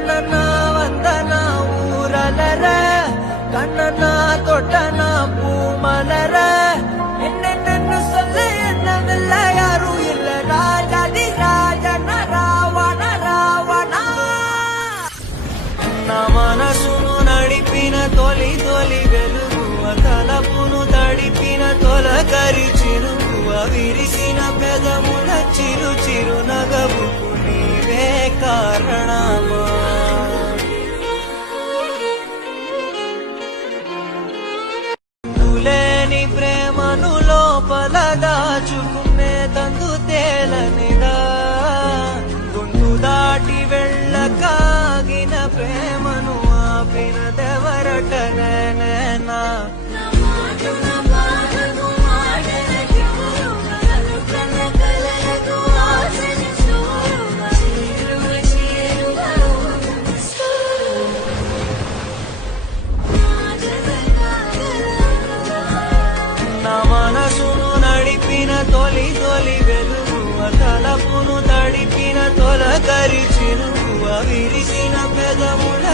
ಕಣ್ಣನ ವಂದನ ಊರಲರ ಕಣ್ಣನ ತೊಟ್ಟನ பூமலர என்னென்னு சொல்ல என்னவெல்ல யாரும் இல்ல ராஜாதி రాజన రావణ రావణ నా మనసును నడిపిన తొలి తొలి వెలుగువ తలపును తడిపిన తొలకరి చిరుకువ విరిసిన పెదముల చిరు చిరు నగవుకు నీవే కారణమా లేని ప్రేమను లోపల దాచుకునే తందు తేలనిదా గుండు దాటి వెళ్ళకాగిన ప్రేమను ఆపినదెవరటనేనా మనసును నడిపిన తొలి తొలి వెలుగువ తలపును తడిపిన తొలకరి చిరుకువ విరిసిన పెదముల